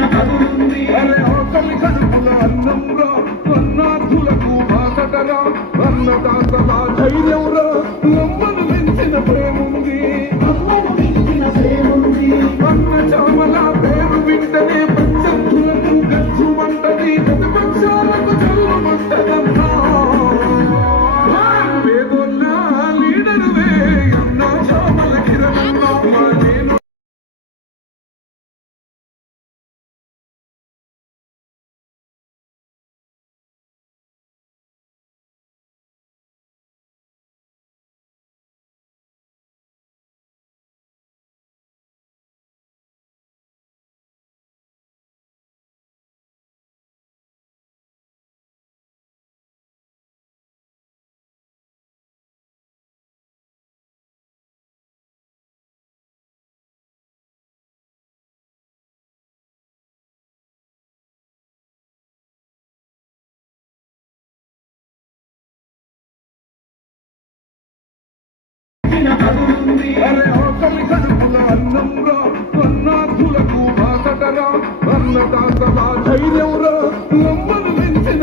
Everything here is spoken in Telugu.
అరే ఆకలి కడుపుల అన్నంరా అన్నార్థులకు బాసటరా అన్నదాతల ధైర్యంరా అమ్మను మించిన ప్రేముంది. అన్న చామల పేరు వింటనే ధైర్యం రా కడుపుల మించిన